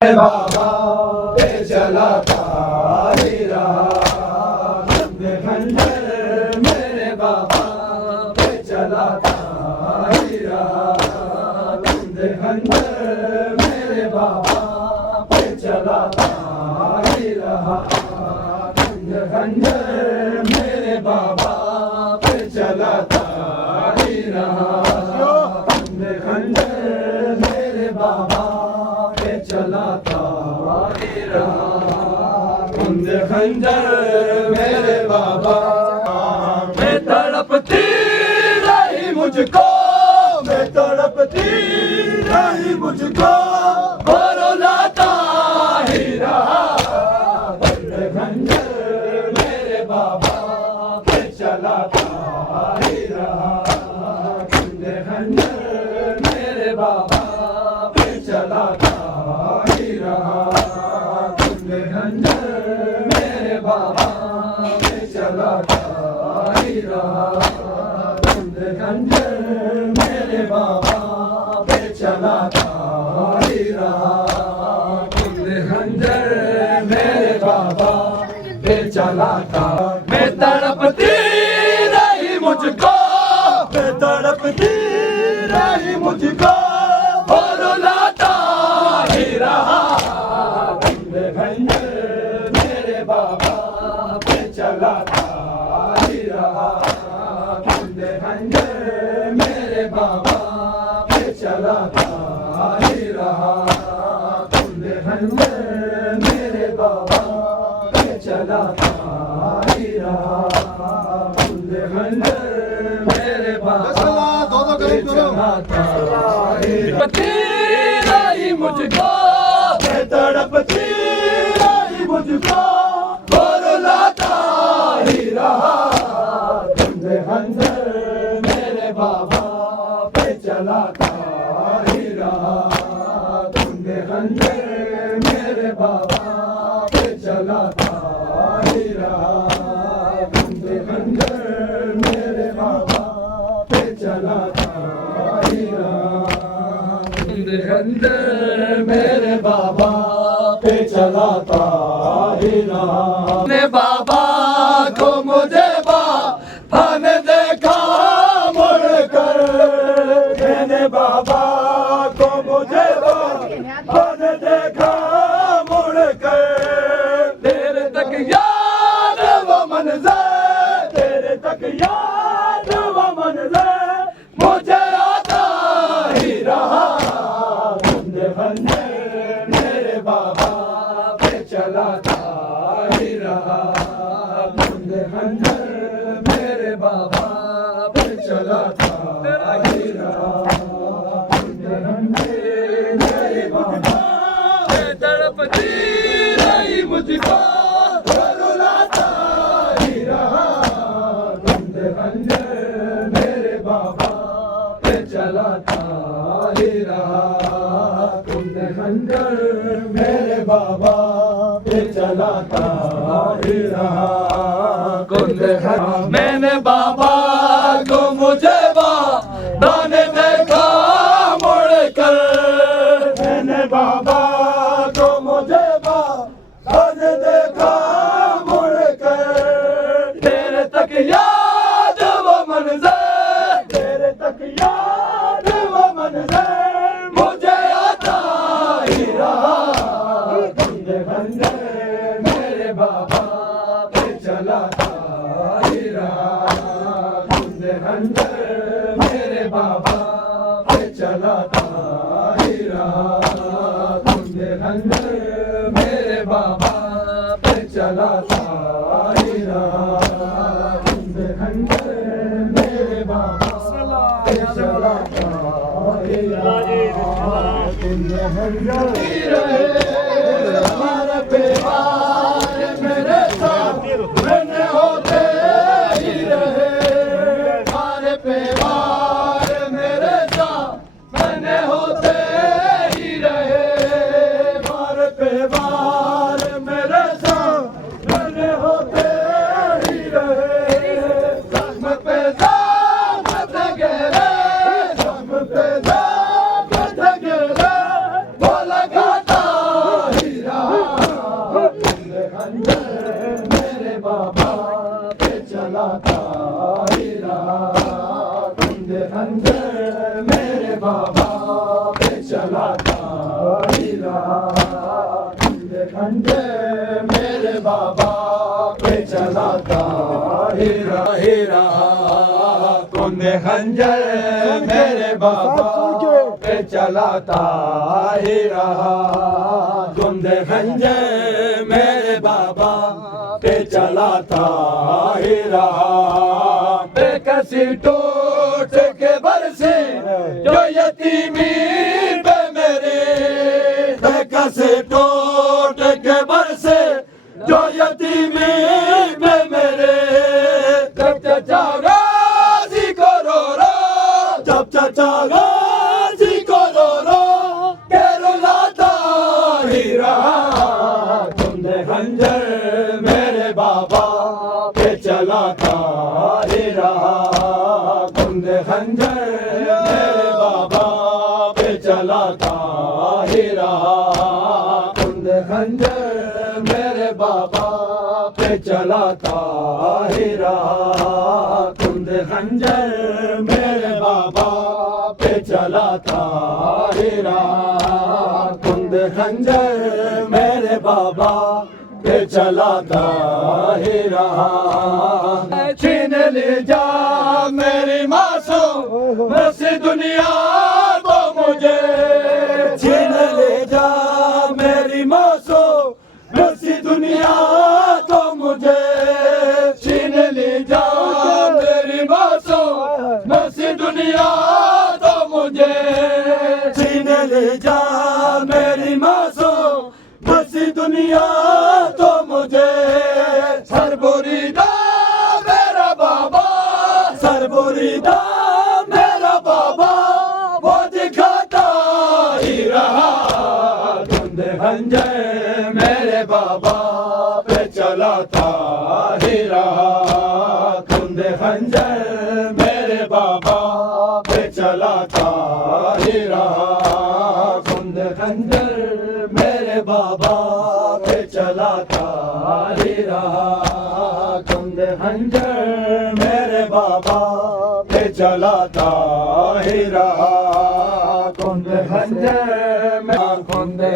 बाबा पे चलाता ही रहा खंजर मेरे बाबा पे चलाता ही रहा खंजर मेरे बाबा पे चलाता ही रहा खंजर मेरे बाबा पे चलाता ही रहा खंजर मेरे बाबा पे चलाता ही रहा खंजर मेरे बाबा मैं तड़पती रही मुझको मैं तड़पती रही मुझको और रुलाता ही रहा खंजर मेरे बाबा पे चलाता ही रहा खंजर मेरे बाबा पे चलाता ही रहा खंजर मेरे बाबा पे चलाता ही रहा खंजर मेरे बाबा पे चलाता ही रहा खंजर मेरे बाबा पे चलाता मैं तड़पती रही मुझको मैं तड़पती रही मुझको और रुलाता ही रहा खंजर मेरे बाबा पे चलाता ही रहा खंजर मेरे बाबा पे चलाता ही रहा खंजर मेरे बाबा पे चलाता ही रहा खंजर मेरे बाबा पे चलाता ही रही मुझको मैं तड़पती रही मुझको और रुलाता ही रहा खंजर मेरे बाबा पे चलाता ही रहा खंजर मेरे बाबा पे चलाता ही रहा खंजर मेरे बाबा पे चलाता ही रहा खंजर मेरे बाबा पे चलाता ही रहा ने बाबा को मुझे बाबा ने देखा मुड़कर मैंने बाबा को मुझे बाबा ने देखा मुड़कर तेरे तक याद वो मंजर तेरे तक याद वो मंजर मुझे आता ही रहा खंजर मेरे बाबा पे चलाता ही रहा खंजर मेरे बाबा पे चलाता ही रहा मेरे बाबा तड़पती रही मुझको रुलाता ही रहा खंजर मेरे बाबा पे चलाता ही रहा खंजर मेरे बाबा पे चलाता ही रहा मैंने बाबा को मुझे बाबा ने देखा मुड़कर मैंने बाबा को मुझे बाबा ने देखा मुड़कर तेरे तक याद वो मंजर तेरे तक याद वो मंजर मुझे आता ही रहा खंजर मेरे बाबा पे चलाता ही रहा खंजर मेरे बाबा पे चलाता ही रहा खंजर मेरे बाबा पे चलाता ही रहा खंजर मेरे बाबा पे चलाता ही रहा हमारे परिवार मेरे साथ बने होते ही रहे हमारे परिवार मेरे साथ बने होते ही रहे हमारे परिवार मेरे साथ बने होते ही रहे जख्म पे जख्म गिरे जख्म पे जख्म गिरे वो लगाता बाबा पे चलाता ही रहा कुंदे खंजर मेरे बाबा पे चलाता ही रहा कुंदे खंजर मेरे बाबा पे चलाता ही रहा कुंदे खंजर मेरे बाबा पे चलाता ही रहा बेकसी टूट के बरसे जो यतीमी पे मेरे बेकसी टूट के बरसे जो यतीमी पे मेरे जब चचा गाजी को रो रो जब चचा गाजी को रो रो के रुलाता ही रहा कुंदे खंजर मेरे बाबा पे चलाता ही रहा कुंदे खंजर मेरे बाबा पे चलाता ही रहा कुंदे खंजर मेरे बाबा पे चलाता ही रहा कुंदे खंजर मेरे बाबा पे चलाता ही रहा कुंदे खंजर मेरे बाबा पे चलाता ही रहा छीन ले जा मेरी मासूम बस दुनिया को मुझे छीन ले जा मेरी मासूम बस दुनिया को मुझे छीन ले जा मेरी मासूम बस दुनिया को मुझे छीन ले जा मेरी मासूम बस दुनिया तो मुझे सरबुरीदा मेरा बाबा सरबुरीदा मेरा बाबा वो दिखाता ही रहा कुंदे खंजर मेरे बाबा पे चलाता ही रहा कुंदे खंजर मेरे बाबा पे चलाता ही रहा कुंदे खंजर मेरे बाबा पे चलाता ही रहा कुंदे खंजर मेरे बाबा पे चलाता ही रहा कुंदे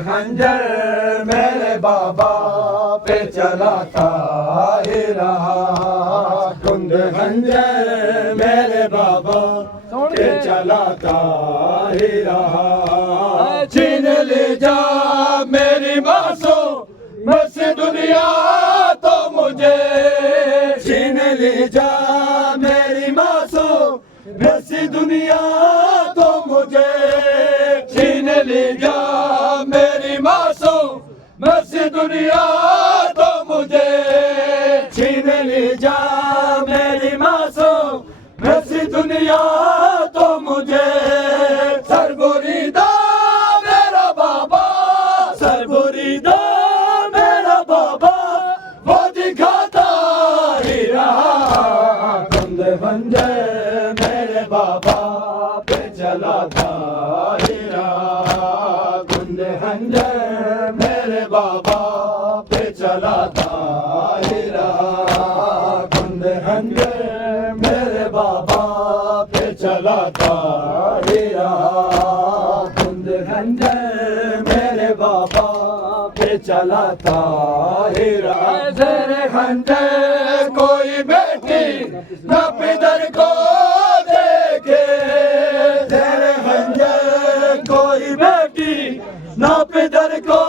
खंजर मेरे बाबा पे चलाता ही रहा कुंदे खंजर मेरे बाबा पे चलाता ही रहा छीन ले जा मेरी मासूम बस दुनिया तो मुझे छीन ले जा मेरी मासूम बस दुनिया तो मुझे छीन ले जा मेरी मासूम बस दुनिया तो मुझे छीन ले जा मेरी मासूम बस दुनिया तो मुझे सरबुरीदा मेरा बाबा सरबुरीदा मेरा बाबा वो दिखाता ही रहा कुंदे खंजर मेरे बाबा पे चलाता ही रहा कुंदे खंजर मेरे बाबा पे चलाता ही रहा कुंदे खंजर मेरे बाबा पे चलाता ही रहा कुंदे खंजर मेरे बाबा पे चलाता ही रहा तेरे खंजर कोई बेटी न पिदर को देखे तेरे खंजर कोई बेटी न पिदर को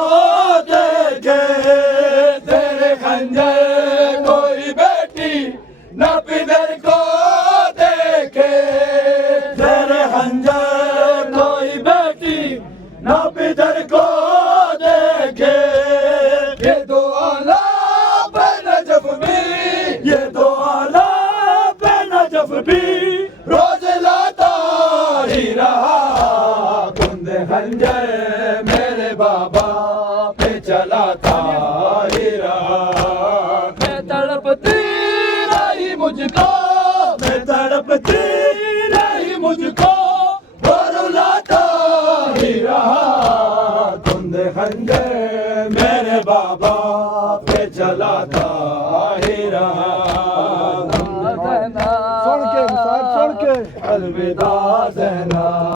देखे तेरे खंजर कोई बेटी न पिदर को देखे तेरे खंजर कोई बेटी न पिदर को देखे ये दो आला पे नजफ भी ये दो आला पे नजफ भी रोज लाता ही रहा कुंदे खंजर मेरे बाबा पे चलाता ही रहा मैं तड़पती रही मुझको मैं तड़पती रही मुझको और रुलाता ही रहा कुंदे खंजर मेरे बाबा पे चलाता ही रहा सुन के अलविदा ज़हरा